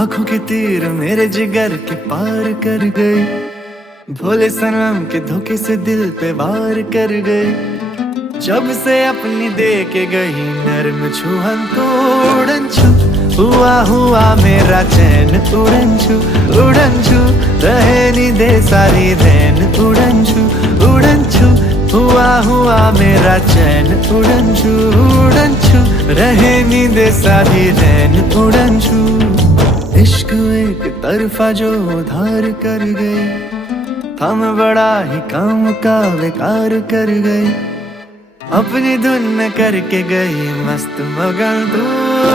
आंखों के तीर मेरे जिगर के पार कर गए, भोले सनम के धोखे से दिल पे वार कर गए। जब से अपनी दे के गई नर्म छुहन तो उड़न छू हुआ मेरा चैन। उड़न छू रहे नी दे सारी रैन। उड़न छू हुआ मेरा चैन। उड़न छू रहे नी दे सारी रैन। उड़न छू इश्क एक तरफा जो उधार कर गए, हम बड़ा ही काम का बेकार कर गए। अपनी धुन में करके गई मस्त मगन तू।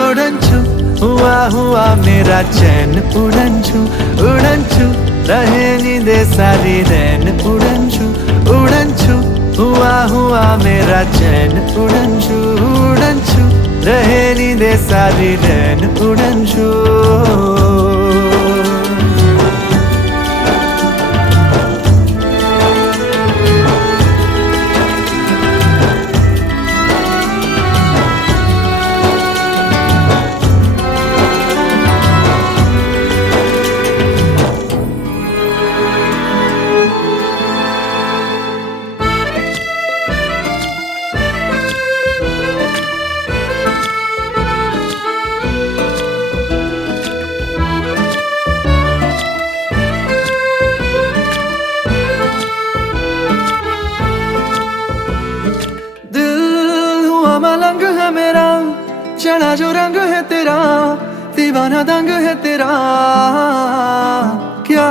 उड़न छू हुआ मेरा चैन। उड़न छू रहे नी दे सारी रैन। उड़न छू हुआ मेरा चैन। उड़न छू रहे नी दे सारी रैन। उड़न छू मलंग है मेरा, चढ़ा जो रंग है तेरा, दीवाना दंग है तेरा। क्या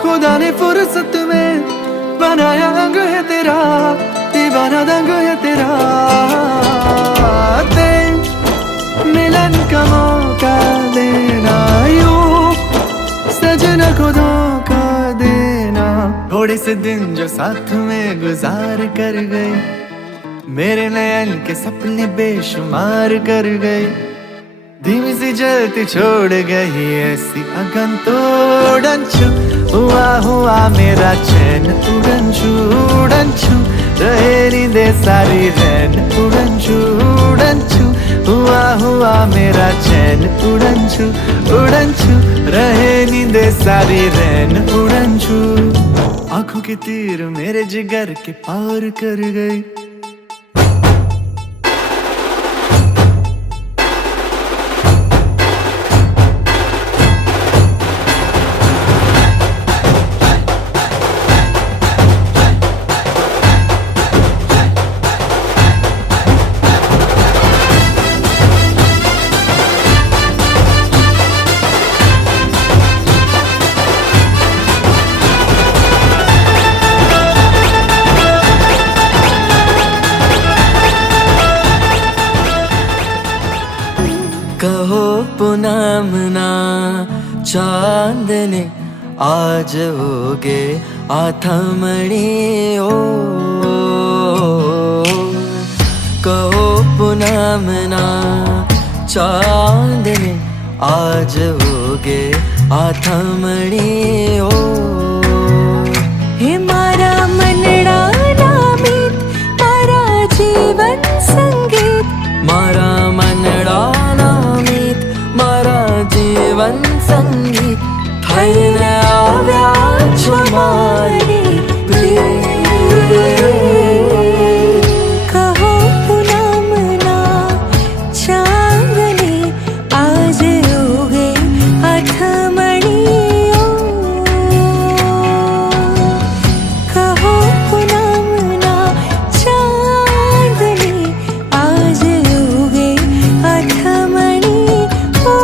खुदा ने फुर्सत में बनाया अंग है तेरा, दीवाना दंग है तेरा। मिलन का मौका देना, यूं सजना को धोखा देना। थोड़े से दिन जो साथ में गुजार कर गए, मेरे नयन के सपने बेशुमार कर गए। धीमी सी जलती छोड़ गई ऐसी अगन तो। उड़न छू हुआ मेरा चैन। उड़न छू रहे नी दे सारी रैन। उड़न छू हुआ मेरा चैन। उड़न छू रहे नी दे सारी रैन। उड़न छू आंखों के तीर मेरे जिगर के पार कर गई। कहो पूनम ना चांदनी आज होगे आथमणी ओ। कहो पूनम ना चांदनी आज होगे आथमणी ओ। हे मारा मनड़ा नामीत, मारा जीवन संगीत। मारा मनड़ा नामीत, मारा जीवन संगीत। थैने आव्या छमारी प्रिय। कहो पूनम ना चांदनी आज होगे आठमणी ओ। कहो पूनम ना चांदनी आज होगे आठमणी ओ।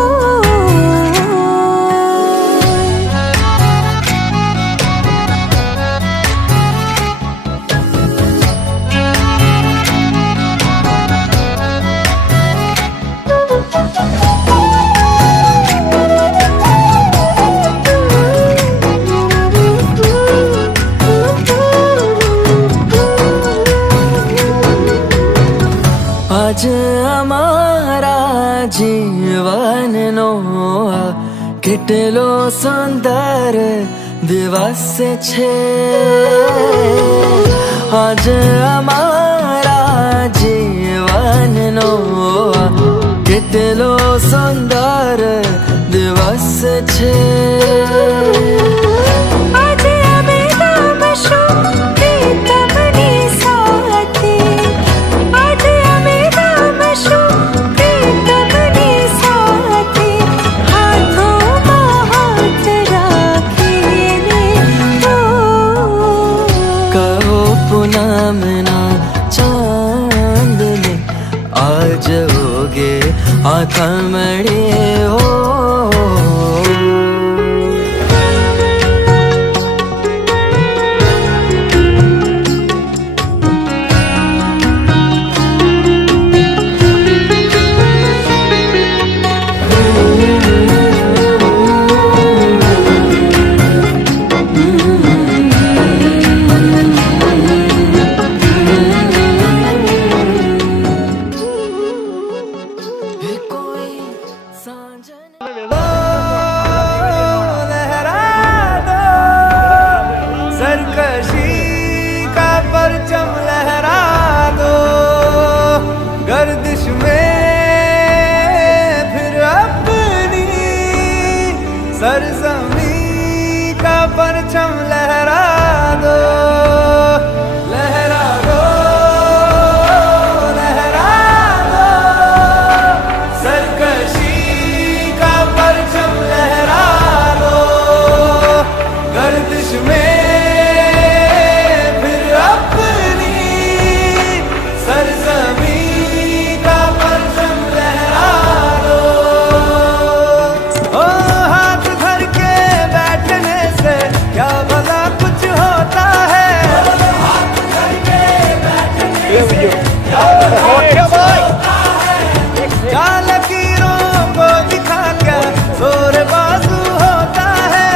आज अमारा जीवन नो કેટલો સુંદર દિવસ છે। આજ અમારા જીવનનો કેટલો સુંદર દિવસ છે. આજે અમે ગામશું પ્રીતમની સાથે, આજે અમે ગામશું પ્રીતમની સાથે, હાથોમાં હાથ રાખીને કહો પૂનમના ચાંદને આજ ઉગે આથમણે હો. सरकशी का परचम लहरा दो, गर्दिश में फिर अपनी सरजमी का परचम लहरा दो, लहरा दो, लहरा दो, सरकशी का परचम लहरा दो, गर्दिश में लकीरों को दिखा क्या जोर बाजू होता है,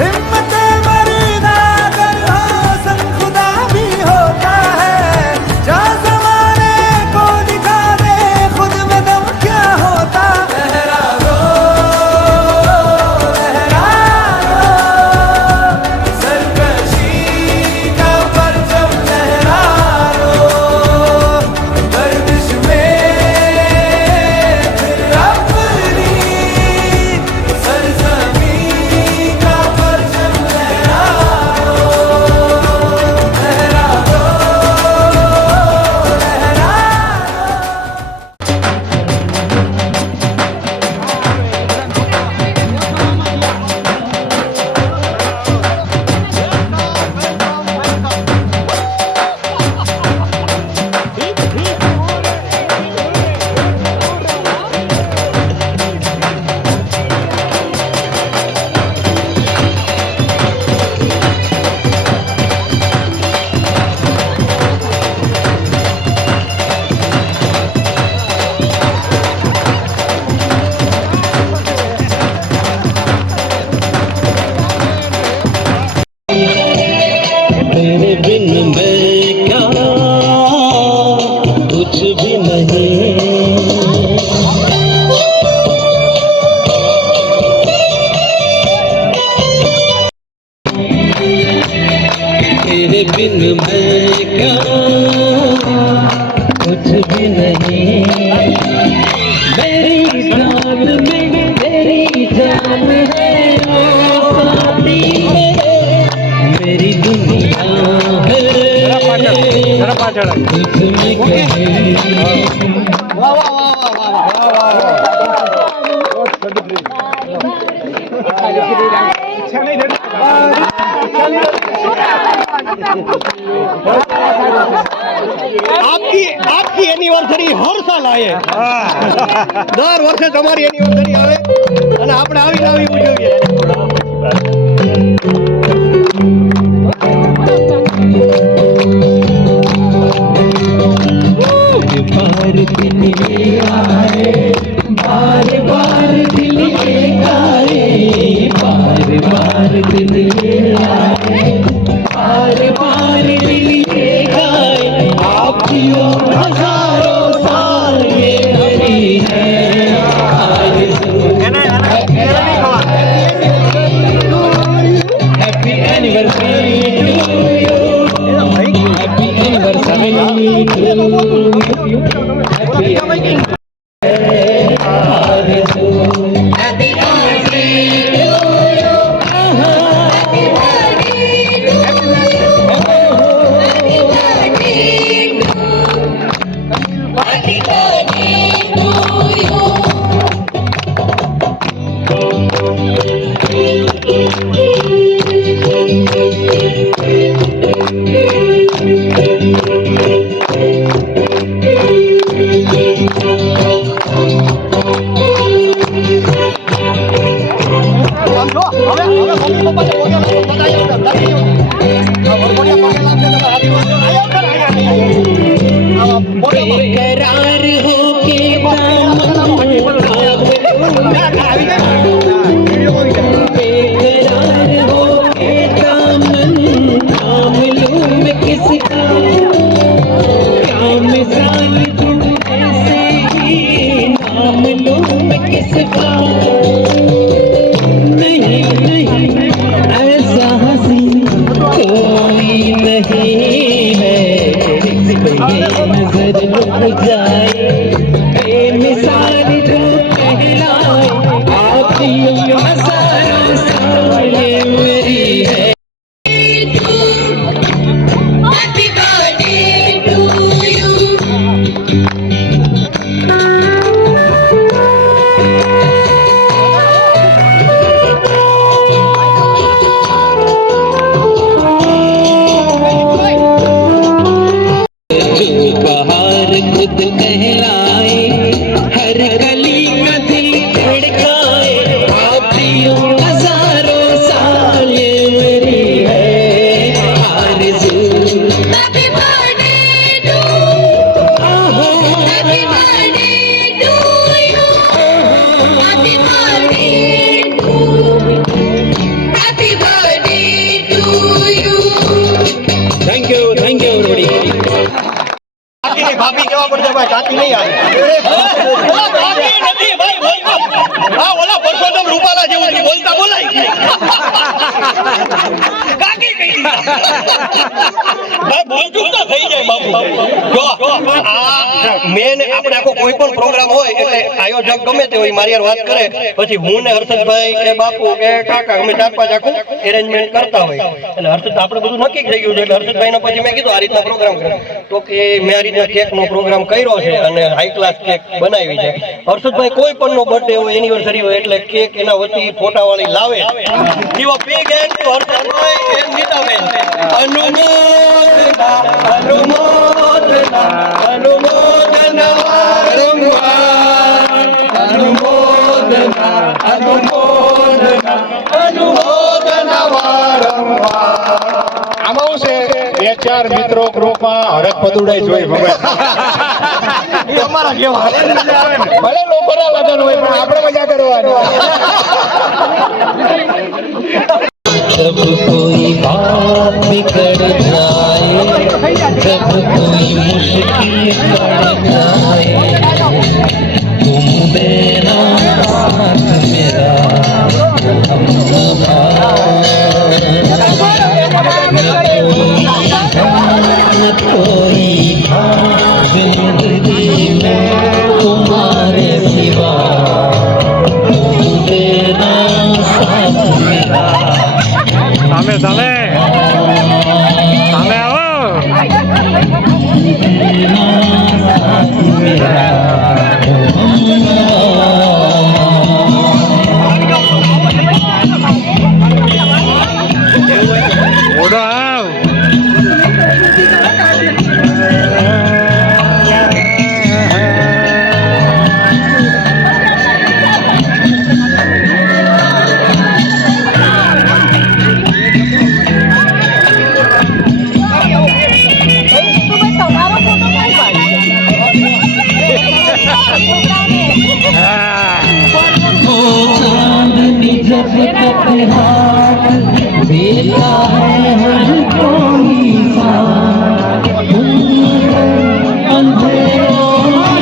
हिम्मत मर्दा अगर हो संग खुदा भी होता है, जा ज़माने को दिखा दे खुद में दम क्या होता. लहरा दो, लहरा दो, सरकशी का परचम लहरा दो, गर्दिश में फिर अपनी सरजमी का परचम लहरा दो, लहरा दो, लहरा तेरे बिन मैं क्या कुछ भी नहीं, तेरे बिन मैं क्या कुछ भी नहीं, मेरी जान में तेरी जान है ओ साथी मेरे, मेरी दुनिया है तुझमें कहीं. आपकी एनिवर्सरी हर साल आए, દર વર્ષે તમારી એનિવર્સરી આવે અને આપણે આવી આવી ઉજવીએ. बार दिल ये आए, बार बार दिल ये गाए, बार बार दिल ये आए, बार बार दिल ये गाए, आपकी हजारों साल ये भरी है happy anniversary to you, happy anniversary to you. Mummy પપ્પાને પગે લાગો, બધાય અંદર લાગી ગયો. આ વરઘોડિયા પગે લાગશે તમે હારી વાત કરો. આયો અંદર, આયા. પગે बेकरार होके बेकरार होके दामन थाम लूं मैं किसका, क्या मिसाल दूं ऐसे ही नाम लूं मैं किसका। नहीं नहीं ऐसा हसीन कोई नहीं है, इस पे ये नजर लुट जाए, बेमिसाल जो कहलाए, आप यूं हजारों साल ये मेरी है। Happy birthday to you. जो बहार खुद कहलाए, हर गली का दिल धड़काए, आप यूं हजारों साल ये मेरी है आरज़ू। Happy birthday to Happy birthday to you. Happy birthday to Happy birthday to you. Thank you everybody. કાકીની ભાભી કેવા પડશે ભાઈ? કાકી નહીં આવે. ઓલા કાકી નથી ભાઈ, બોલતા. હા, ઓલા પરસોત્તમ રૂપાલા જેવું છે, બોલતા બોલાય. કાકી કઈ ભાઈ બોલતું તો થઈ જાય બાપુ. જો આ મેન આપણે આખો કોઈ પણ પ્રોગ્રામ હોય એટલે આયોજક ગમે તે હોય મારી યાર વાત કરે, પછી હું ને હર્ષદભાઈ કે બાપુ કે કાકા અમે 4-5 આખું એરેન્જમેન્ટ કરતા હોય. એટલે હર્ષદ આપણે બધું નક્કી થઈ ગયું છે. એટલે હર્ષદભાઈને પછી મેં કીધું આ રીતના પ્રોગ્રામ કરો, તો કે મેં આ રીતના કેક નો પ્રોગ્રામ કર્યો છે અને હાઈ ક્લાસ કેક બનાવી છે. હર્ષદભાઈ કોઈ પણ નો બર્થડે હોય, એનિવર્સરી હોય એટલે કેક એના વતી ફોટા વાળી લાવે. એવો બિગ હેન્ડ ટુ હર્ષદભાઈ એન્ડ નીતાબેન. અનુમોદના અનુમોદના અનુમોદના વારંવાર, અનુમોદના અનુમોદના અનુમોદના વારંવાર. આમાં શું છે, 2-4 મિત્રો ગ્રુપમાં હરખ પદુડાઈ જોઈ ભગવાન. એ અમારા જેવા ભલે લોકોના લગન હોય પણ આપણે મજા કરવાની. जब कोई बात बिगड़ जाए, जब कोई मुश्किल पड़ जाए, तुम देना साथ मेरा न कोई जिंदगी में तुम्हारे सिवा, तुम देना साथ मेरा। સામે સામે આવો. ઓડો આવ. चांदनी जब तक हाथ देता है हर कोई साथ, अंधेरों में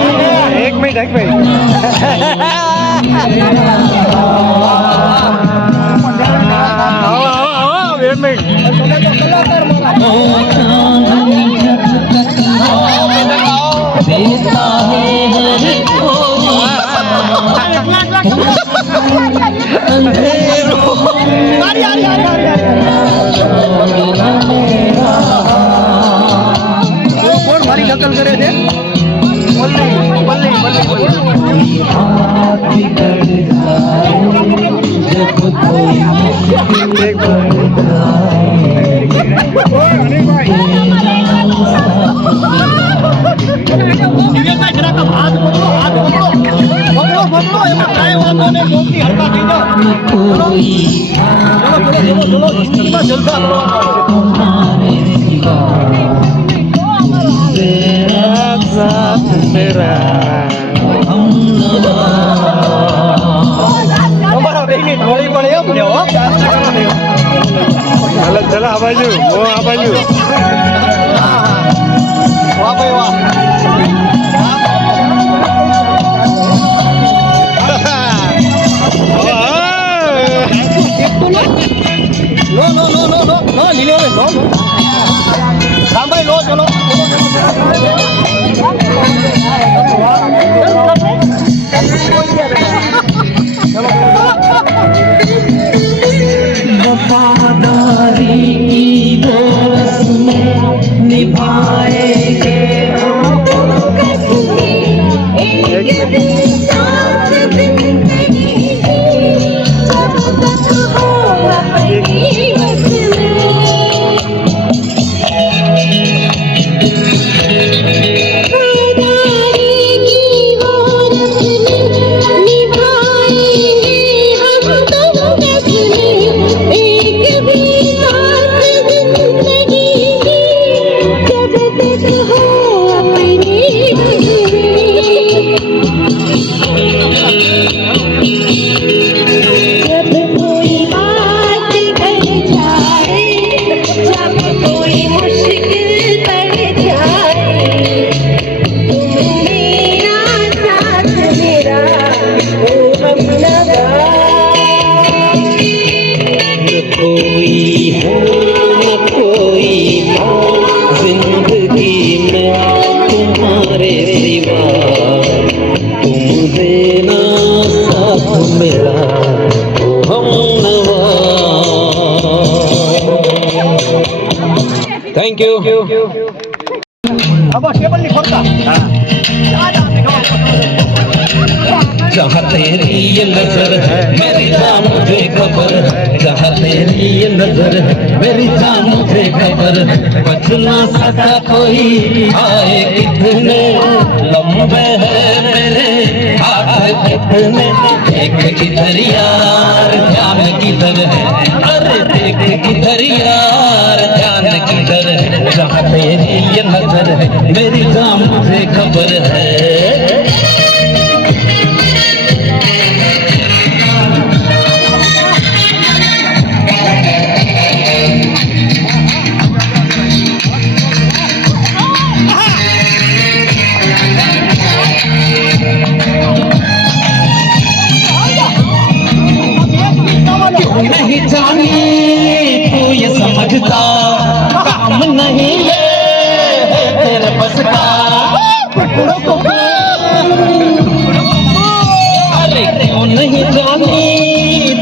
એક મિનિટ આવો આવો 2 મિનિટ. चांदनी जब तक हाथ देता है हर कोई अंधेरों કોણ મારી નકલ કરે છે? हाथ बिगड़ जाए, जब कोई मुश्किल पड़ દિવ્યભાઈ જરાક હાથ પકડો, હાથ પકડો. પકડો, પકડો, એમાં કાંઈ વાંધો નહીં, જોરથી હરખા થઈ જાઓ. कोई तुम्हारे सिवा तेरा साथ मेरा हमनवा તમારા બેની ઢોળી પણ એમ છે હો ચાલો ચાલો આ બાજુ આ બાજુ વાહ ભાઈ વાહ No, લીલો રે નો સાંભળી લો ચલો वफादारी की दोस्त में निभाएंगे एक दिन साथ जिंदगी जब तक हो अपनी बस थैंक यू अब टेबल नहीं खोलता जहाँ तेरी ये नजर है मेरी जान मुझे खबर है जहाँ तेरी ये नजर है मेरी जान मुझे खबर है बच ना सका कोई आए कितने लंबे हैं मेरे हाथ कितने एक किधर यार ध्यान किधर है अरे देख किधर यार ध्यान किधर है जहाँ तेरी ये नजर है मेरी जान मुझे खबर है नहीं जानी तू ये समझता काम नहीं है तेरे बस का अरे क्यों नहीं जानी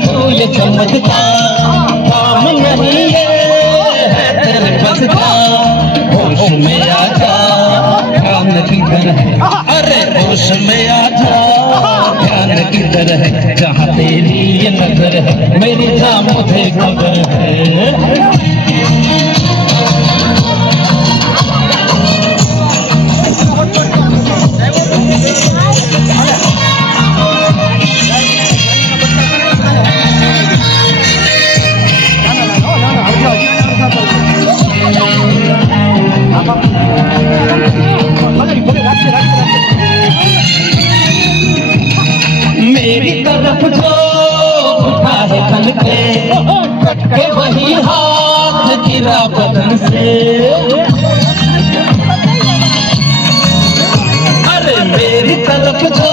तू ये समझता काम नहीं है तेरे बस का होश में आ जा ध्यान किधर है अरे होश में आ जा ध्यान किधर है जहाँ तेरी ये नजर है मेरी जान मुझे खबर है मेरी तरफ जो उठा है तन पे कट के वही हाथ गिरा बदन से अरे मेरी तरफ जो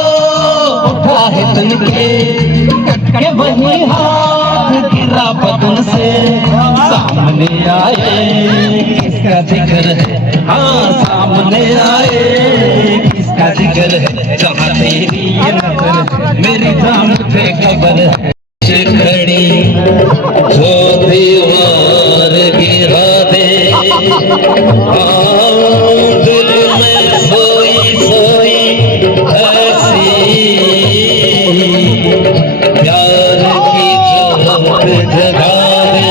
उठा है तन पे कट के वही हाथ गिरा बदन से सामने आए किसका जिक्र है हाँ सामने आए किसका जिक्र है जहाँ तेरी ये नजर मेरी जान मुझे खबर है खड़ी जो दीवार गिरा दे दिल में सोई सोई ऐसी प्यार की जोत जगा दे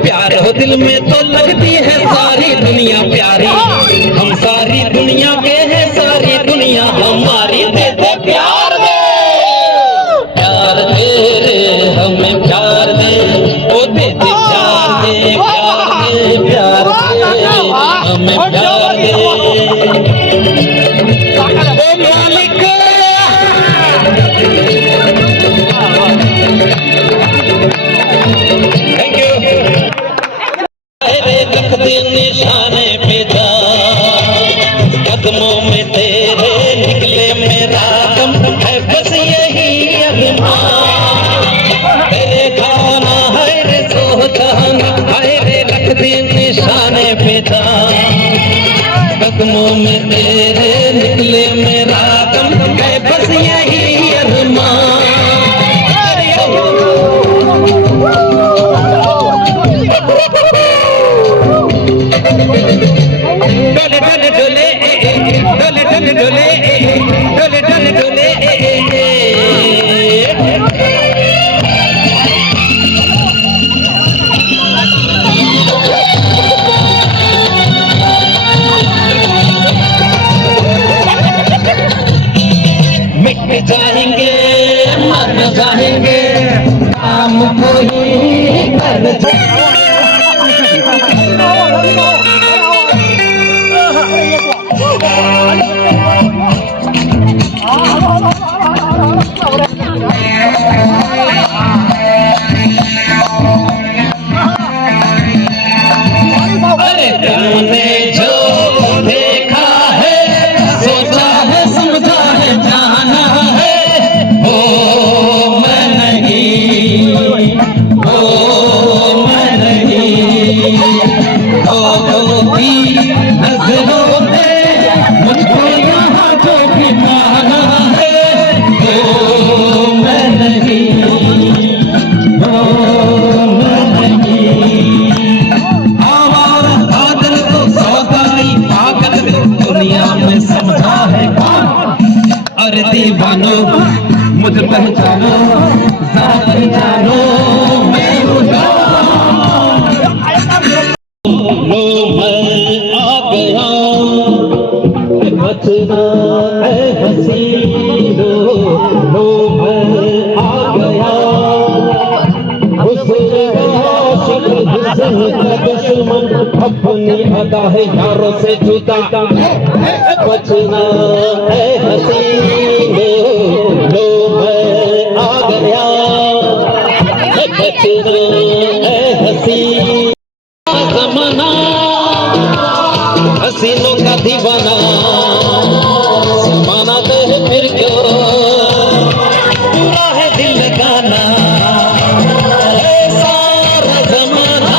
प्यार हो दिल में तो लगती है सारी दुनिया प्यारी हम सारी दुनिया के हैं सारी दुनिया हम थैंक यू। तेरे रख दे निशाने पे जा, कदमों में तेरे निकले मेरा गम है, बस यही अरमान। तेरे खाना है रे सोचाना है रे, रख दे निशाने पे जा, कदमों में तेरे निकले मेरा गम है, बस यही अरमान। डोले डोले डोले डोले डोले डोले डोले डोले डोले मिट जाएंगे मर जाएंगे, हम को ही कर अरे तुमने जो देखा है, सोचा है, समझा है, जाना है, ओ मैं नहीं, ओ मैं नहीं, ओ की नजरों ने मुझको यहाँ जो भी माना है, ओ मैं नहीं, ओ मैं नहीं। आवारा पागल को सौगाई पागल को दुनिया में समझा है कौन? अरे दीवानो मुझे पहचानो, ज़रा जानो मैं हूँ लो मैं आ गया, बचना है हसीनो, लो मैं आ गया, दुश्मन अपनी अदा है यारों से जुदा, बचना है हसीनो, लो मैं आ गया, बचना है हसीनो, जमाना हसीनों का दीवाना, जमाना दे फिर क्यों पूरा है दिल लगाना, सारा जमाना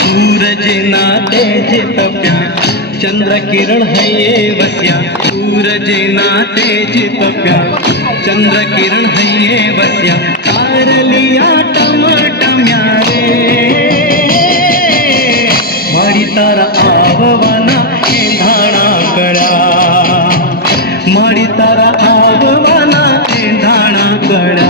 सूरज ना तेज तप्या, चंद्र किरण है ये वस्या, सूरज ना तेज तप्या, चंद्र किरण है ये वस्या, तारलिया टमटम्या रे, मारी तारा आववाना एंधाणा कड़ा, मारी तारा आववाना एंधाणा कड़ा।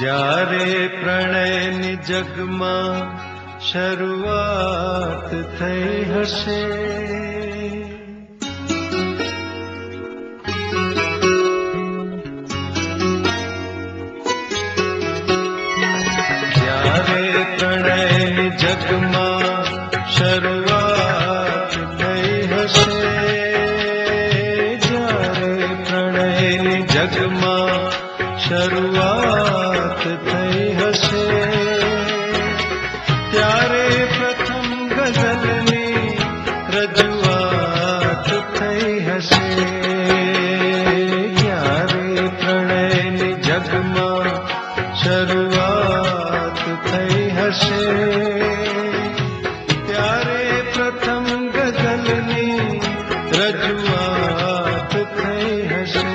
જ્યારે પ્રણયની જગમાં શરૂઆત થઈ હશે, જ્યારે પ્રણયની જગમાં શરૂઆત થઈ હશે, જ્યારે પ્રણયની જગમાં શરૂઆત થઈ હશે, ત્યારે પ્રથમ ગઝલની રજૂઆત થઈ હશે, જ્યારે પ્રણયની જગમાં શરૂઆત થઈ હશે, ત્યારે પ્રથમ ગઝલની રજૂઆત થઈ હશે.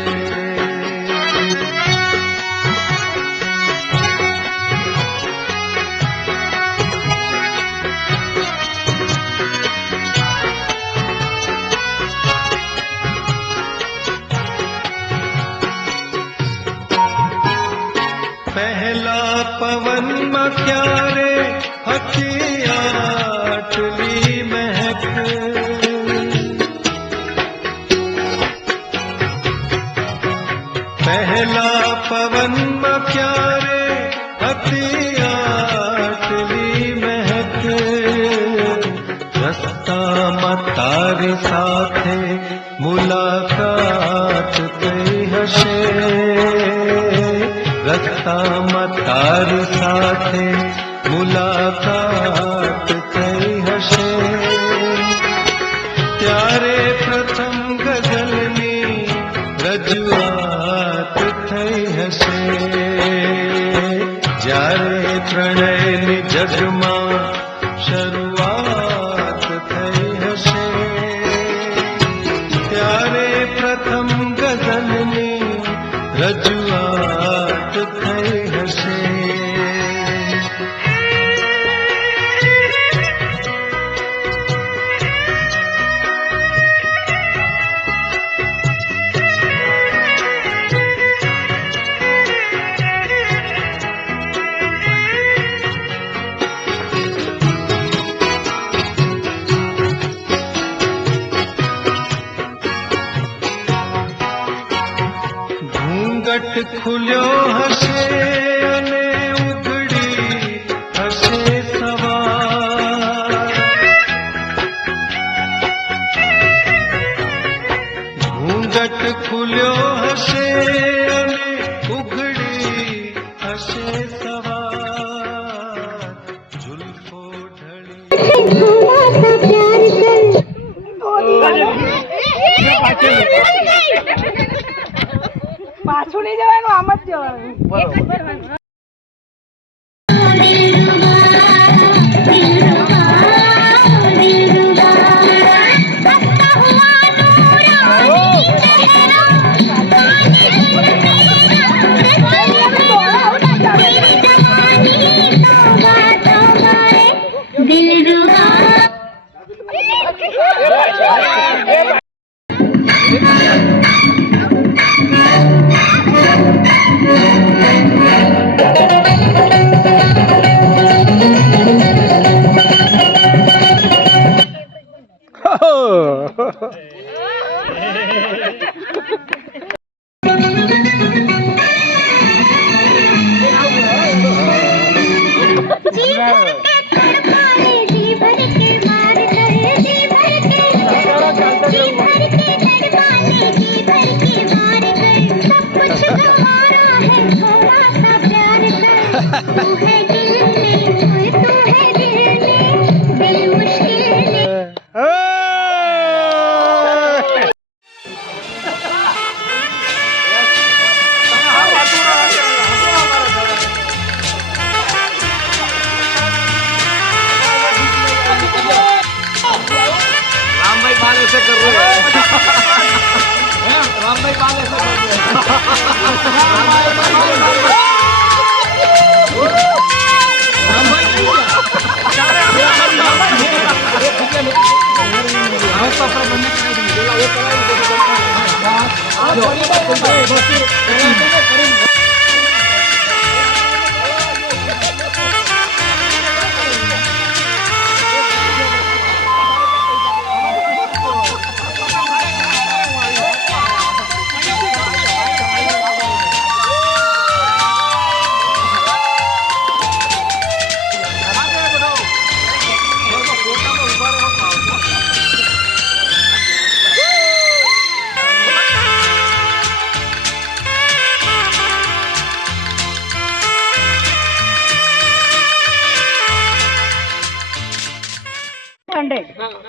પહેલા પવનમાં ક્યારે હતી આટલી મહેક, પહેલા પવનમાં ક્યારે હતી આટલી મહેક, રસ્તામાં તારી સાથે મુલાકાત થઈ હશે, રસ્તામાં તારી સાથે મુલાકાત થઈ હશે, ત્યારે પ્રથમ ગઝલની રજૂઆત થઈ હશે, જ્યારે પ્રણયની જગમાં શરૂઆત થઈ હશે, ત્યારે પ્રથમ ગઝલની રજૂઆત થઈ હશે. ઘૂંઘટ ખુલ્યો હશે અને ઉઘડી હશે સવાર, ઘૂંઘટ ખુલ્યો હશે અને ઉઘડી હશે સવાર, ઝુલ્ફો ઢળી પાછું નહીં જવાનું, આમ જ જવાનું.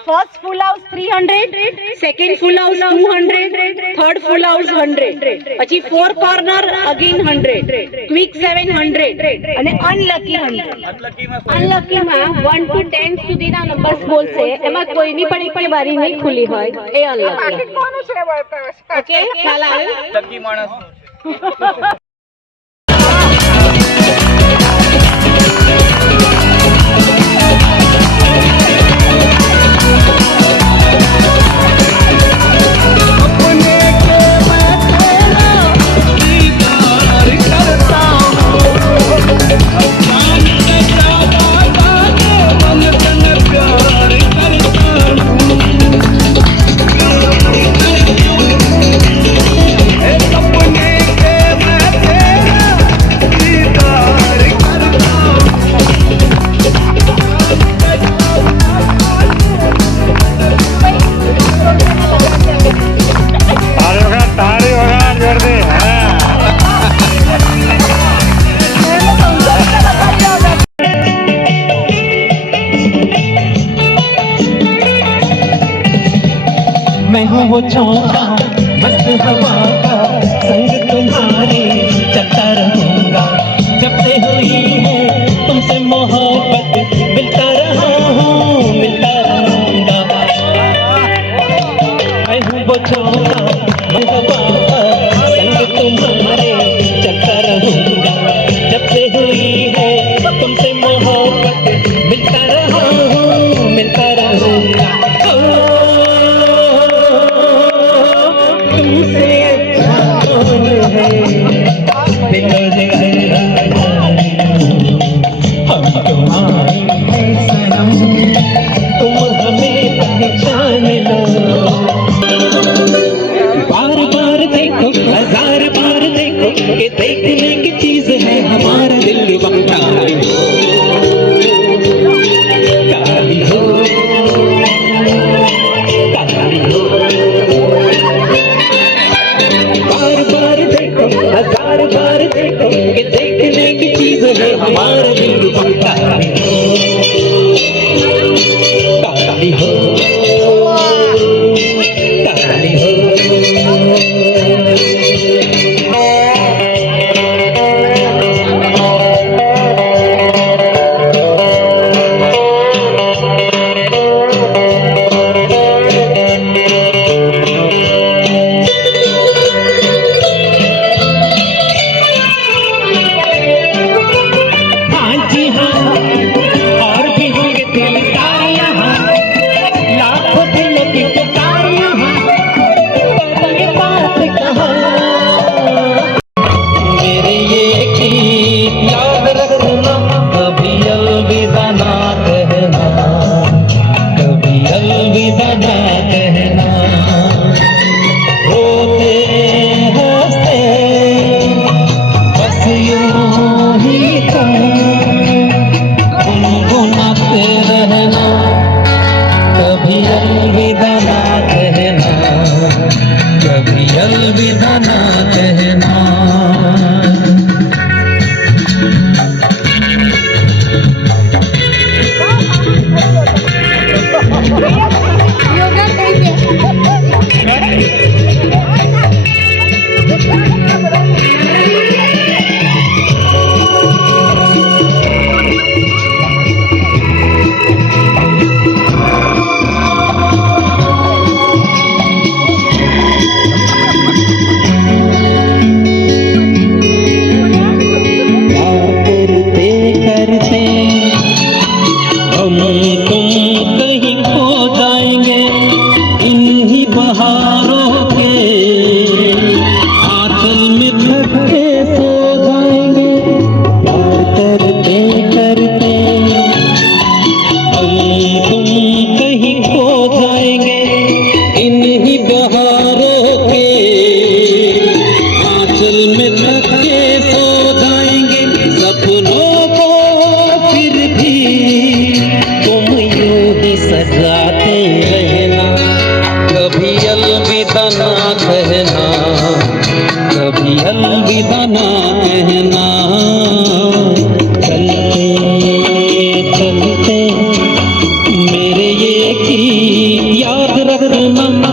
First full house 300, second full house 200, third full house 100, પછી ફોર કોર્નર અગેન 100, ક્વિક 700 અને અનલકી 100. અનલકીમાં 1 to 10 સુધીના નંબર્સ બોલશે, એમાં કોઈની પણ એક બારી નહીં ખુલી હોય એ અનલકી. ઓકે, ખ્યાલ આવ્યો? લકી માણસ. मैं हूँ वो चौका मस्त हवा का, संग तुम्हारे चलता रहूंगा। जब से हुई है तुमसे मोहब्बत, मिलता रहा हूँ मिलता रहूंगा। मैं हूँ वो चौका मस्त हवा का, संग तुम्हारे चलता रहूंगा। जब से हुई है तुमसे मोहब्बत, मिलता रहा हूँ मिलता रहूंगा। तुमसे अच्छा कौन है दिलो हम तुम्हारी है सनम, तुम हमें पहचान लो। बार बार देखो, हजार बार देखो, कि देखने की चीज है हमारा दिल बंटा काली हो काली हो। बार बार देखो, हजार बार देखो, कि देखने की चीज है हमारा दिल बंटा काली हो काली हो। अलविदा ना कहना। अलविदा ना कहना। चलते चलते मेरे ये मम